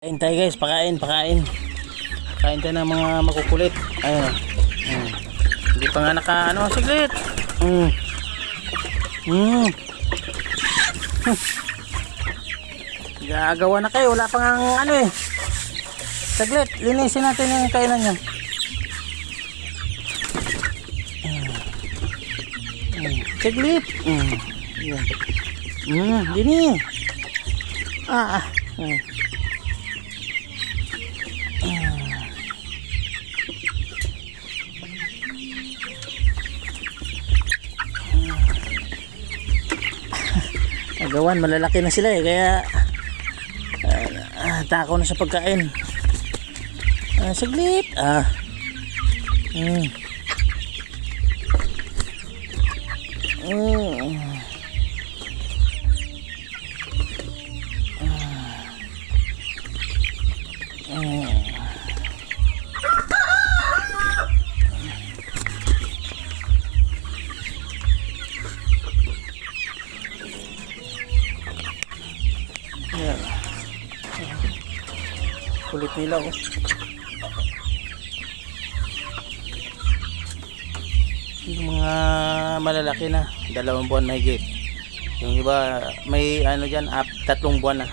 Kain tayo guys, pakain. Kain tayo ng mga makukulit. Ayun. Hindi pa nga naka ano, saglit. Gagawa na kayo, wala pang ano eh. Saglit, linisin natin yung kainan niya. Saglit. Dini. Agawan, malalaki na sila eh, kaya takaw na sa pagkain. Saglit. Kulit nila oh. Yung mga malalaki na 2 buwan mahigit. Yung iba may ano dyan 3 buwan na.